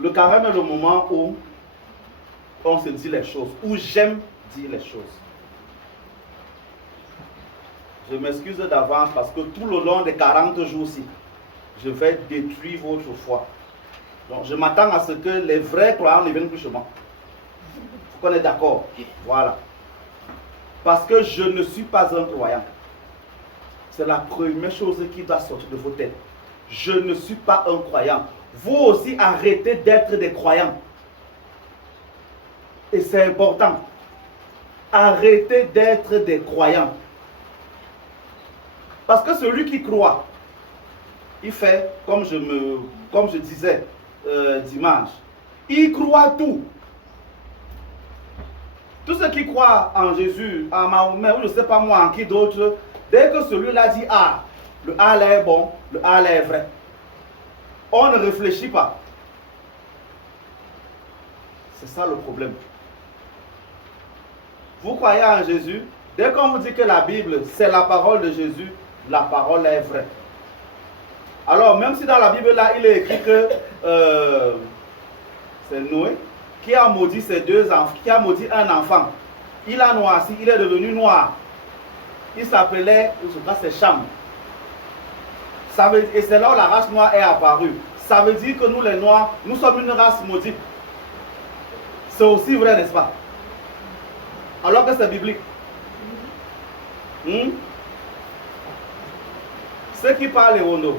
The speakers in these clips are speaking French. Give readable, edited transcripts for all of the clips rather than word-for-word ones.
Le carême est le moment où on se dit les choses, où j'aime dire les choses. Je m'excuse d'avance parce que tout le long des 40 jours-ci, je vais détruire votre foi. Donc je m'attends à ce que les vrais croyants ne viennent plus chez moi. Faut qu'on est d'accord. Voilà. Parce que je ne suis pas un croyant. C'est la première chose qui doit sortir de vos têtes. Je ne suis pas un croyant. Vous aussi arrêtez d'être des croyants. Et c'est important. Arrêtez d'être des croyants. Parce que celui qui croit, il fait, comme je disais dimanche, il croit tout. Tous ceux qui croient en Jésus, en Mahomet, ou je ne sais pas moi, en qui d'autre, dès que celui-là dit A, le A là est bon, le A là est vrai. On ne réfléchit pas. C'est ça le problème. Vous croyez en Jésus, dès qu'on vous dit que la Bible, c'est la parole de Jésus, la parole est vraie. Alors, même si dans la Bible, là, il est écrit que c'est Noé qui a maudit ses deux enfants, qui a maudit un enfant. Il a noirci, il est devenu noir. Il s'appelait, je crois c'est Cham. Et c'est là où la race noire est apparue. Ça veut dire que nous les noirs, nous sommes une race maudite. C'est aussi vrai, n'est-ce pas? Alors que c'est biblique. Ceux qui parlent Ewondo,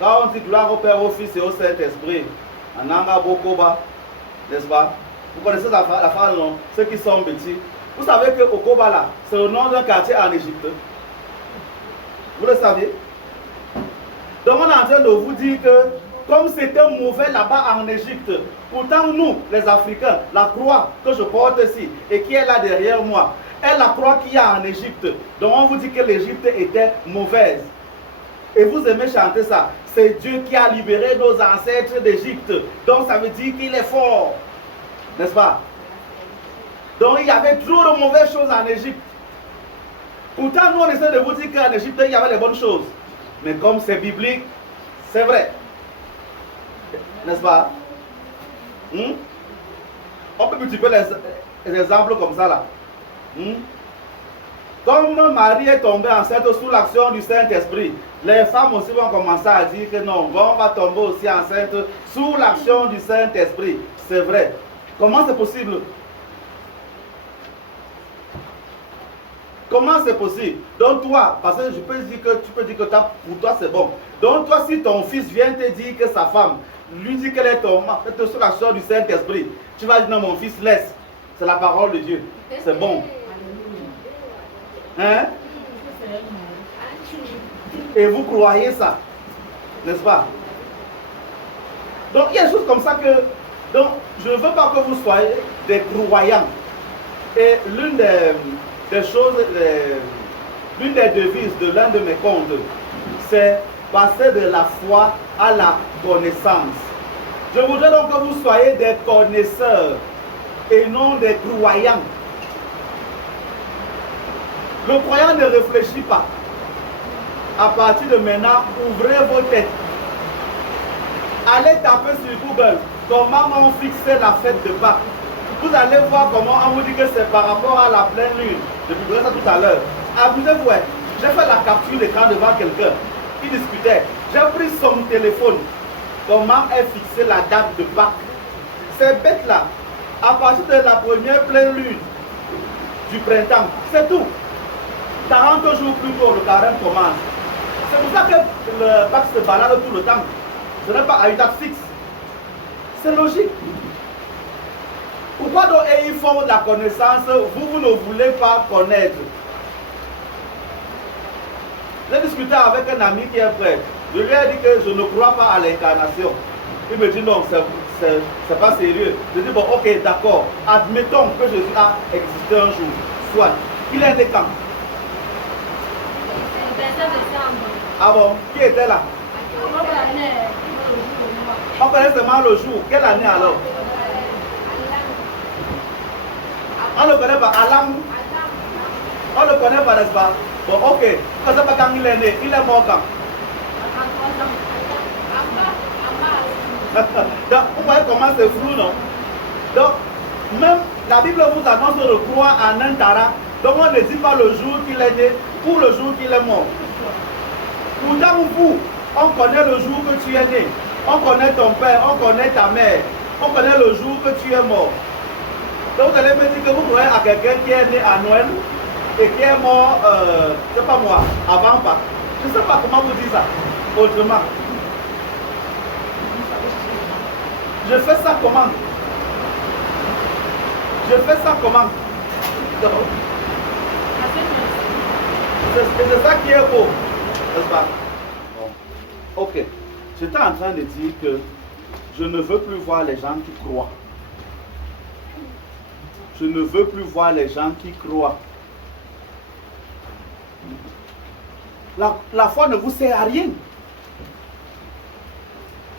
quand on dit gloire au Père, au Fils et au Saint-Esprit, en Anga Bokoba, n'est-ce pas? Vous connaissez la phrase, non? Ceux qui sont petits. Vous savez que Okoba là, c'est le nom d'un quartier en Égypte. Vous le saviez? Donc on est en train de vous dire que comme c'était mauvais là-bas en Égypte, pourtant nous, les Africains, la croix que je porte ici et qui est là derrière moi, est la croix qu'il y a en Égypte. Donc on vous dit que l'Égypte était mauvaise. Et vous aimez chanter ça. C'est Dieu qui a libéré nos ancêtres d'Égypte. Donc ça veut dire qu'il est fort. N'est-ce pas? Donc il y avait trop de mauvaises choses en Égypte. Pourtant nous on essaie de vous dire qu'en Égypte il y avait les bonnes choses. Mais comme c'est biblique, c'est vrai. N'est-ce pas? On peut multiplier les exemples comme ça là. Comme Marie est tombée enceinte sous l'action du Saint-Esprit, les femmes aussi vont commencer à dire que non, on va tomber aussi enceinte sous l'action du Saint-Esprit. C'est vrai. Comment c'est possible? Comment c'est possible? Donc toi, parce que je peux dire que tu peux dire que pour toi c'est bon. Donc toi, si ton fils vient te dire que sa femme lui dit qu'elle est tombée sous l'action du Saint-Esprit, tu vas dire non mon fils laisse. C'est la parole de Dieu. C'est bon. Hein? Et vous croyez ça, n'est-ce pas? Donc il y a des choses comme ça que, donc je ne veux pas que vous soyez des croyants. Et l'une des choses, l'une des devises de l'un de mes comptes, c'est passer de la foi à la connaissance. Je voudrais donc que vous soyez des connaisseurs et non des croyants. Le croyant ne réfléchit pas. À partir de maintenant, ouvrez vos têtes. Allez taper sur Google comment on fixait la fête de Pâques. Vous allez voir comment on vous dit que c'est par rapport à la pleine lune. Je vous dirai ça tout à l'heure. Amusez-vous, j'ai fait la capture d'écran devant quelqu'un qui discutait. J'ai pris son téléphone. Comment est fixée la date de Pâques. C'est bête là. À partir de la première pleine lune du printemps, c'est tout. 40 jours plus tôt, le carême commence. C'est pour ça que le Pâques se balade tout le temps. Ce n'est pas à une date fixe. C'est logique. Pourquoi donc ils font de la connaissance, vous ne voulez pas connaître? J'ai discuté avec un ami qui est prêtre. Je lui ai dit que je ne crois pas à l'incarnation. Il me dit non, c'est pas sérieux. Je dis bon, ok, d'accord. Admettons que Jésus a existé un jour. Soit. Il est né quand? Ah bon? Qui était là? On connaît seulement le jour. Quelle année alors? On ne connaît pas. Adam. On ne connaît pas, n'est-ce pas? Bon, ok. On ne sait pas quand il est né. Il est mort quand? Donc, vous voyez comment c'est flou, non? Donc, même la Bible vous annonce de croire en un Tara. Donc, on ne dit pas le jour qu'il est né ou le jour qu'il est mort. Pourtant, vous, on connaît le jour que tu es né. On connaît ton père, on connaît ta mère. On connaît le jour que tu es mort. Donc, vous allez me dire que vous croyez à quelqu'un qui est né à Noël et qui est mort, je ne sais pas moi, avant pas. Je ne sais pas comment vous dire ça autrement. Je fais ça comment? Je fais ça comment? C'est ça qui est beau, n'est-ce pas? Bon. Ok. J'étais en train de dire que je ne veux plus voir les gens qui croient. Je ne veux plus voir les gens qui croient. La foi ne vous sert à rien.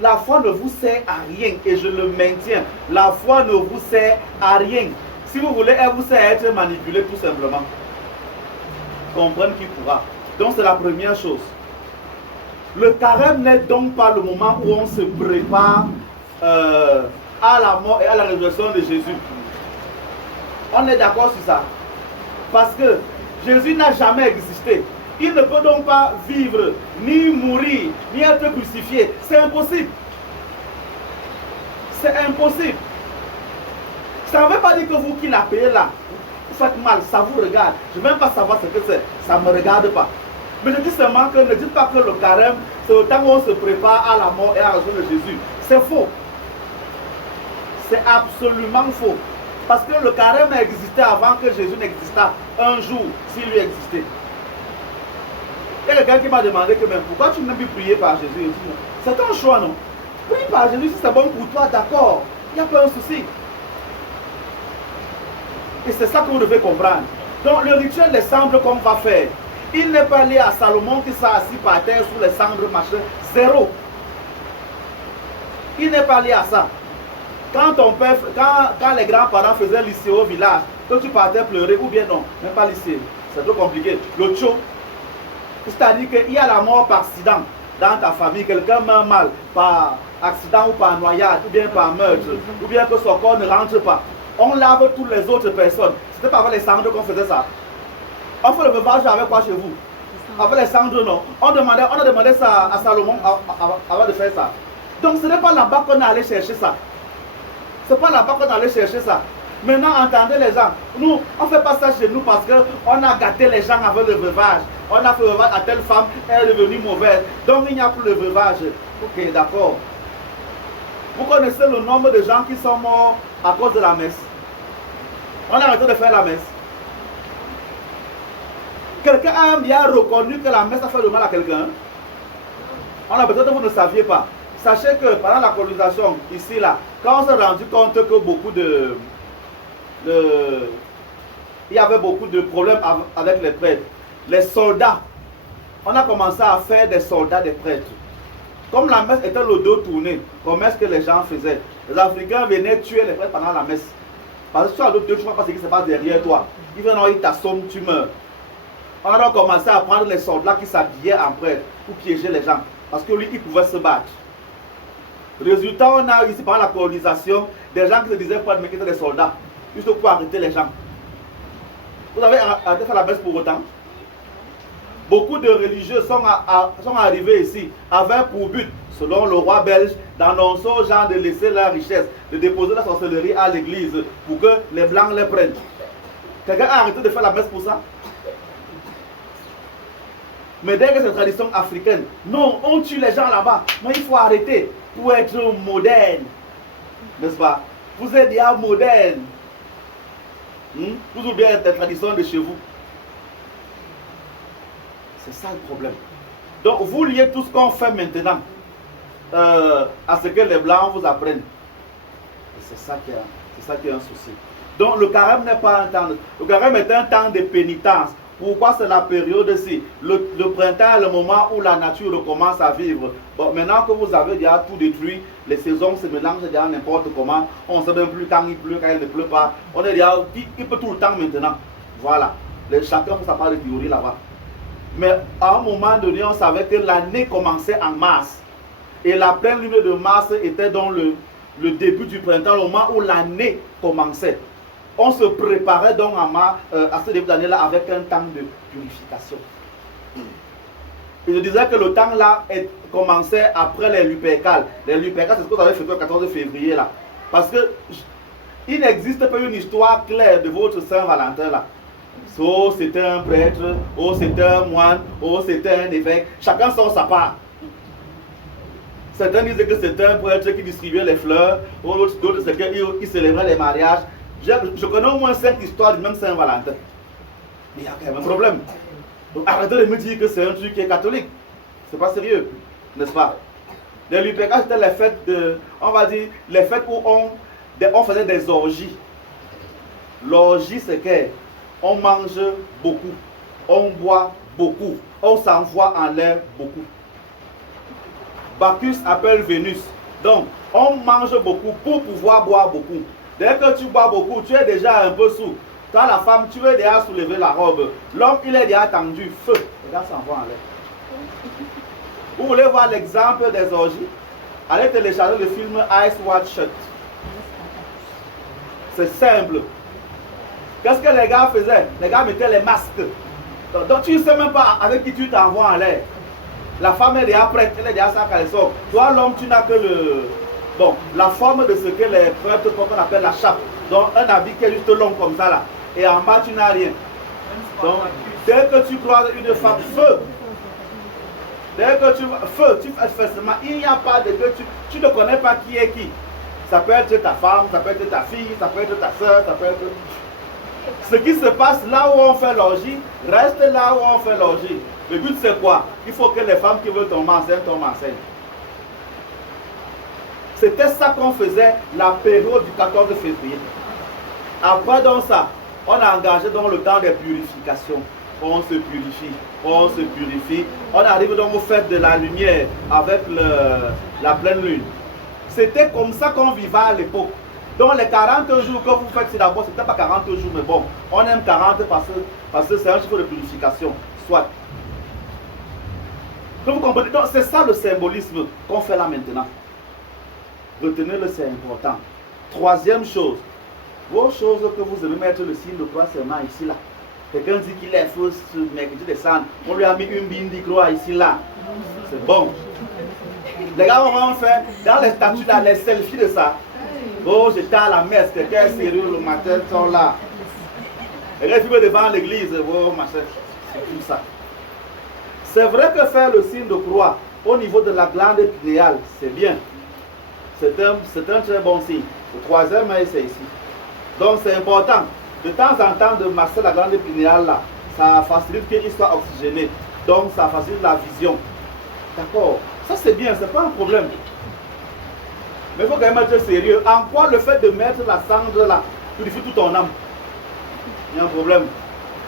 La foi ne vous sert à rien et je le maintiens. La foi ne vous sert à rien. Si vous voulez, elle vous sert à être manipulée tout simplement. Comprendre qui pourra. Donc c'est la première chose. Le carême n'est donc pas le moment où on se prépare à la mort et à la résurrection de Jésus. On est d'accord sur ça. Parce que Jésus n'a jamais existé. Il ne peut donc pas vivre, ni mourir, ni être crucifié. C'est impossible. C'est impossible. Ça ne veut pas dire que vous qui l'avez payé là, vous faites mal, ça vous regarde. Je ne veux même pas savoir ce que c'est. Ça ne me regarde pas. Mais je dis seulement que ne dites pas que le carême, c'est le temps où on se prépare à la mort et à la résurrection de Jésus. C'est faux. C'est absolument faux. Parce que le carême a existé avant que Jésus n'existât. Un jour, s'il lui existait. Il y a quelqu'un qui m'a demandé que même pourquoi tu n'as plus prier par Jésus? C'est ton choix, non? Prie par Jésus, si c'est bon pour toi, d'accord. Il n'y a pas un souci. Et c'est ça que vous devez comprendre. Donc le rituel des cendres qu'on va faire, il n'est pas lié à Salomon qui s'est assis par terre sous les cendres, machin. Zéro. Il n'est pas lié à ça. Quand ton père, quand les grands-parents faisaient lycée au village, toi tu partais pleurer, ou bien non, même pas lycée, c'est trop compliqué. Le tcho, c'est-à-dire qu'il y a la mort par accident dans ta famille, quelqu'un meurt mal par accident ou par noyade, ou bien par meurtre, ou bien que son corps ne rentre pas. On lave toutes les autres personnes. C'était pas avec les cendres qu'on faisait ça. On fait le veuvage avec quoi chez vous? Avec les cendres, non. On a demandé ça à Salomon avant de faire ça. Donc ce n'est pas là-bas qu'on est allé chercher ça. Ce n'est pas là-bas qu'on est allé chercher ça. Maintenant, entendez les gens. Nous, on ne fait pas ça chez nous parce qu'on a gâté les gens avec le veuvage. On a fait le veuvage à telle femme, elle est devenue mauvaise. Donc il n'y a plus le veuvage. Ok, d'accord. Vous connaissez le nombre de gens qui sont morts à cause de la messe. On a arrêté de faire la messe. Quelqu'un a bien reconnu que la messe a fait du mal à quelqu'un. On a peut-être que vous ne saviez pas. Sachez que pendant la colonisation, ici, là, quand on s'est rendu compte que beaucoup il y avait beaucoup de problèmes avec les prêtres, les soldats, on a commencé à faire des soldats des prêtres. Comme la messe était le dos tourné, comment est-ce que les gens faisaient? Les Africains venaient tuer les prêtres pendant la messe. Parce que tu as l'autre deux, tu ne vois pas ce qui se passe derrière toi. Ils viennent, ils t'assomment, tu meurs. On a commencé à prendre les soldats qui s'habillaient en prêtre pour piéger les gens. Parce que lui, il pouvait se battre. Résultat, on a ici, par la colonisation, des gens qui se disaient prêtres, mais qui étaient des soldats. Juste pour arrêter les gens. Vous avez arrêté de faire la messe pour autant? Beaucoup de religieux sont arrivés ici avec pour but, selon le roi belge, d'annoncer aux gens de laisser leur richesse, de déposer la sorcellerie à l'église pour que les blancs les prennent. Quelqu'un a arrêté de faire la messe pour ça? Mais dès que c'est une tradition africaine, non, on tue les gens là-bas. Non, il faut arrêter pour être moderne. N'est-ce pas? Vous êtes déjà moderne. Vous oubliez les traditions de chez vous. C'est ça le problème. Donc vous liez tout ce qu'on fait maintenant à ce que les blancs vous apprennent. C'est ça qui est un souci. Donc le carême n'est pas un temps. Le carême est un temps de pénitence. Pourquoi c'est la période-ci? Le printemps est le moment où la nature recommence à vivre. Bon, maintenant que vous avez déjà tout détruit, les saisons se mélangent déjà n'importe comment. On ne sait même plus quand il pleut, quand il ne pleut pas. On est déjà, il peut tout le temps maintenant. Voilà. Chacun fait sa part de théorie là-bas. Mais à un moment donné, on savait que l'année commençait en mars. Et la pleine lune de mars était dans le début du printemps, le moment où l'année commençait. On se préparait donc à ce début d'année-là avec un temps de purification. Et je disais que le temps là commençait après les Lupercales. Les Lupercales, c'est ce que vous avez fait le 14 février là. Parce que il n'existe pas une histoire claire de votre Saint-Valentin là. Oh, c'était un prêtre, oh, c'était un moine, oh, c'était un évêque. Chacun sort sa part. Certains disaient que c'était un prêtre qui distribuait les fleurs, d'autres c'est qu'il célébrait les mariages. Je connais au moins 5 histoires du même Saint-Valentin. Mais il y a quand même un problème. Donc arrêtez de me dire que c'est un truc qui est catholique. C'est pas sérieux, n'est-ce pas? Les Lupercales, c'était les fêtes on va dire, les fêtes où on faisait des orgies. L'orgie, c'est qu'on mange beaucoup, on boit beaucoup, on s'envoie en l'air beaucoup. Bacchus appelle Vénus. Donc, on mange beaucoup pour pouvoir boire beaucoup. Dès que tu bois beaucoup, tu es déjà un peu sous. Toi, la femme, tu veux déjà soulever la robe. L'homme, il est déjà tendu. Feu. Les gars s'envoient en l'air. Vous voulez voir l'exemple des orgies? Allez télécharger le film Ice Watch Shut. C'est simple. Qu'est-ce que les gars faisaient? Les gars mettaient les masques. Donc tu ne sais même pas avec qui tu t'envoies en l'air. La femme est déjà prête, elle est déjà sa caleçon. Toi, l'homme, tu n'as que la forme de ce que les prêtres, qu'on appelle la chape. Donc un habit qui est juste long comme ça là. Et en bas, tu n'as rien. Donc, dès que tu croises une femme, feu. Dès que tu fais seulement, il n'y a pas de que tu ne connais pas qui est qui. Ça peut être ta femme, ça peut être ta fille, ça peut être ta soeur, ça peut être... Ce qui se passe là où on fait l'orgie, reste là où on fait l'orgie. Le but c'est quoi? Il faut que les femmes qui veulent tomber enceintes tombent enceintes. C'était ça qu'on faisait la période du 14 février. Après donc ça, on a engagé dans le temps des purifications. On se purifie, on se purifie. On arrive donc aux fêtes de la lumière avec la pleine lune. C'était comme ça qu'on vivait à l'époque. Donc les 40 jours que vous faites, c'est d'abord, c'était pas 40 jours, mais bon, on aime 40 parce que c'est un chiffre de purification, soit. Donc vous comprenez, donc c'est ça le symbolisme qu'on fait là maintenant. Retenez-le, c'est important. Troisième chose, vos choses que vous devez mettre le signe de croix seulement ici là. Quelqu'un dit qu'il est faux sur mercredi descendre, on lui a mis une binde de croix ici là. C'est bon. Les gars vont faire dans les statues là, les selfies de ça. Oh, j'étais à la messe, quelqu'un est sérieux le matin, ils sont là. Et les filles devant l'église, oh, machin, c'est tout ça. C'est vrai que faire le signe de croix au niveau de la glande pinéale, c'est bien. C'est un très bon signe. Le troisième œil, c'est ici. Donc c'est important. De temps en temps, de masser la glande pinéale là, ça facilite qu'il soit oxygéné. Donc ça facilite la vision. D'accord? Ça c'est bien, c'est pas un problème. Mais il faut quand même être sérieux. En quoi le fait de mettre la cendre là purifie tout ton âme? Il y a un problème.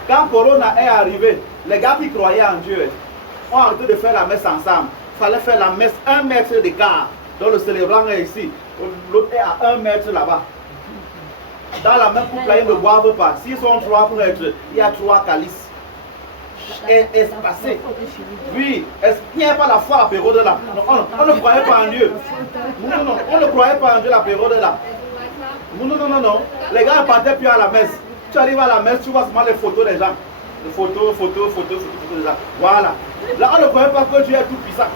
Quand Corona est arrivé, les gars qui croyaient en Dieu ont arrêté de faire la messe ensemble. Il fallait faire la messe 1 mètre d'écart. Donc le célébrant est ici. L'autre est à 1 mètre là-bas. Dans la même couple là, ils ne boivent pas. S'ils sont 3 prêtres, il y a 3 calices. Espacés. Oui, il n'y a pas la foi à la période là. On ne croyait pas en Dieu. Non, on ne croyait pas en Dieu la période là. Non. Les gars ne partaient plus à la messe. Tu arrives à la messe, tu vois seulement les photos des gens. Les photos des gens. Voilà. Là, on ne croyait pas que Dieu est tout puissant.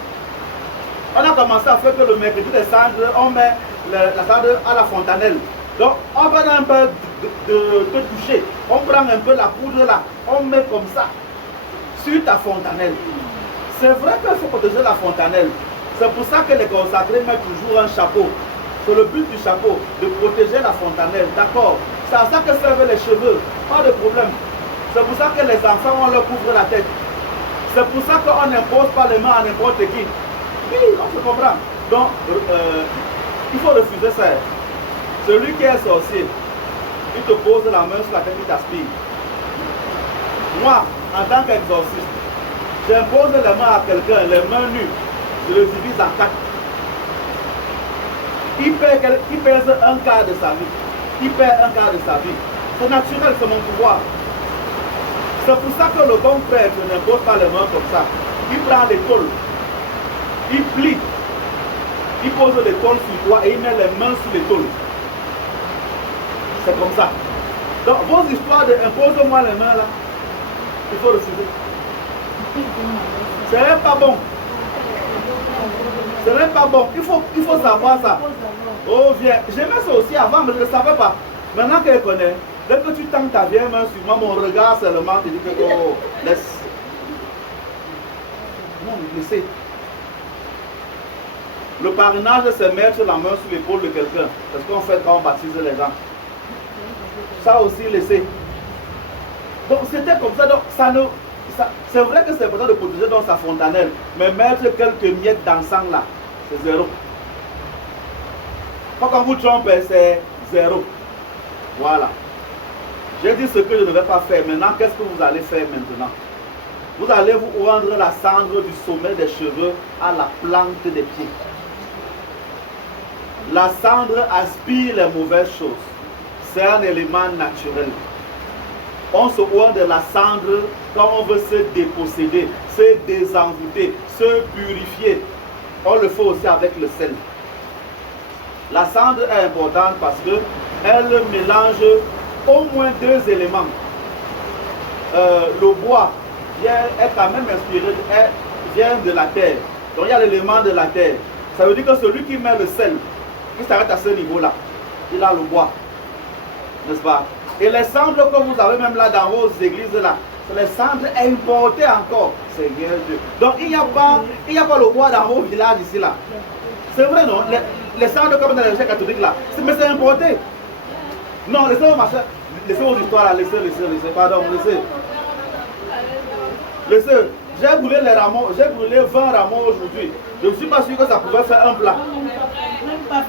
On a commencé à faire que le mercredi des cendres, on met la cendre à la fontanelle. Donc, on va un peu de toucher. On prend un peu la poudre là. On met comme ça sur ta fontanelle. C'est vrai qu'il faut protéger la fontanelle. C'est pour ça que les consacrés mettent toujours un chapeau. C'est le but du chapeau, de protéger la fontanelle. D'accord? C'est à ça que servent les cheveux. Pas de problème. C'est pour ça que les enfants, on leur couvre la tête. C'est pour ça qu'on n'impose pas les mains à n'importe qui. Oui, on se comprend. Donc, il faut refuser ça. Celui qui est sorcier, il te pose la main sur la tête, il t'aspire. Moi, en tant qu'exorciste, j'impose les mains à quelqu'un, les mains nues, je le divise en 4. Il pèse un quart de sa vie. Il perd un quart de sa vie. C'est naturel, c'est mon pouvoir. C'est pour ça que le bon prêtre n'impose pas les mains comme ça. Il prend l'épaule, il plie il pose les tôles sur toi et il met les mains sur les tôles. C'est comme ça. Donc, vos histoires de impose-moi les mains là, il faut refuser. Ce n'est pas bon. Ce n'est pas bon. Il faut savoir ça. Oh, viens. J'aimais ça aussi avant, mais je ne savais pas. Maintenant qu'elle connaît, dès que tu tends ta vieille main sur moi, mon regard seulement te dit que, oh, laisse. Non, laissez. Le parrainage, c'est mettre la main sur l'épaule de quelqu'un. C'est ce qu'on fait quand on baptise les gens. Ça aussi, laissez. Donc, c'était comme ça. Donc, c'est vrai que c'est important de protéger dans sa fontanelle, mais mettre quelques miettes d'encens là, c'est zéro. Quand vous trompez, c'est zéro. Voilà. J'ai dit ce que je ne vais pas faire. Maintenant, qu'est-ce que vous allez faire maintenant? Vous allez vous rendre la cendre du sommet des cheveux à la plante des pieds. La cendre aspire les mauvaises choses. C'est un élément naturel. On se oint de la cendre quand on veut se déposséder, se désenvoûter, se purifier. On le fait aussi avec le sel. La cendre est importante parce qu'elle mélange au moins deux éléments. Le bois est quand même inspiré, vient de la terre. Donc il y a l'élément de la terre. Ça veut dire que celui qui met le sel, il s'arrête à ce niveau-là. Il a le bois. N'est-ce pas? Et les cendres que vous avez même là dans vos églises là, c'est les cendres importées encore. Seigneur Dieu. Donc il n'y a pas le bois dans vos villages ici là. C'est vrai non? Les cendres comme dans les églises catholiques là, mais c'est importé. Non, laissez vos machins, laissez vos histoires là, laissez, pardon, laissez. Laissez. J'ai brûlé les rameaux, j'ai brûlé 20 rameaux aujourd'hui. Je ne suis pas sûr que ça pouvait faire un plat.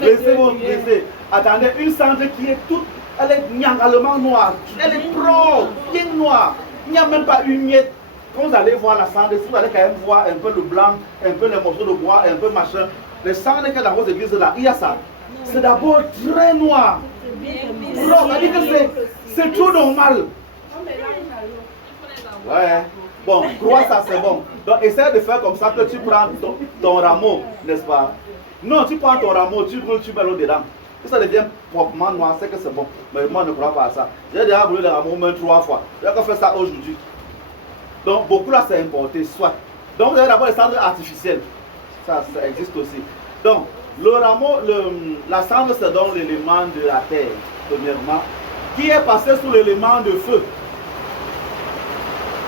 Laissez. Attendez, une cendre qui est toute, elle est niangalement noire. Elle est propre, bien noire. Il n'y a même pas une miette. Quand vous allez voir la cendre, vous allez quand même voir un peu le blanc, un peu les morceaux de bois, un peu machin. Les cendres qu'il y a dans vos églises là, il y a ça. C'est d'abord très noir. Propre, ça dit que c'est trop normal. Ouais. Bon, crois ça, c'est bon. Donc, essaie de faire comme ça que tu prends ton rameau, n'est-ce pas? Non, tu prends ton rameau, tu brûles, tu mets l'eau dedans. Si ça devient proprement noir, c'est que c'est bon. Mais moi, je ne crois pas à ça. J'ai déjà brûlé le rameau même 3 fois. J'ai encore fait ça aujourd'hui. Donc, beaucoup là, c'est importé, soit. Donc, vous avez d'abord les cendres artificielles. Ça existe aussi. Donc, le rameau, la cendre, c'est donc l'élément de la terre, premièrement, qui est passé sous l'élément de feu.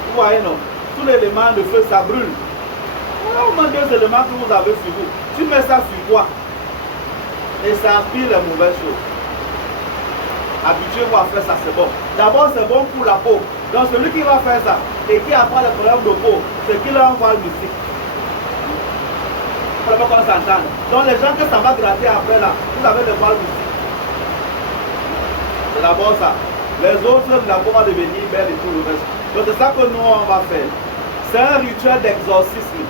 Vous voyez, non? Tous les éléments de feu, ça brûle. Voilà au moins 2 éléments que vous avez sur vous. Tu mets ça sur toi. Et ça aspire les mauvaises choses. Habituez-vous à faire ça, c'est bon. D'abord, c'est bon pour la peau. Donc, celui qui va faire ça et qui a pas de problème de peau, c'est qu'il a un voile mystique. Il ne faut pas qu'on s'entende. Donc, les gens que ça va gratter après là, vous avez le voile mystique. C'est d'abord ça. Les autres, la peau va devenir belle et tout le reste. Donc c'est ça que nous on va faire. C'est un rituel d'exorcisme.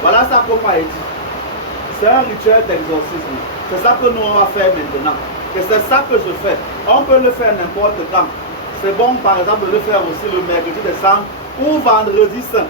Voilà ça qu'on m'a dit. C'est un rituel d'exorcisme. C'est ça que nous on va faire maintenant. Et c'est ça que je fais. On peut le faire n'importe quand. C'est bon par exemple de le faire aussi le mercredi des cendres ou vendredi saint.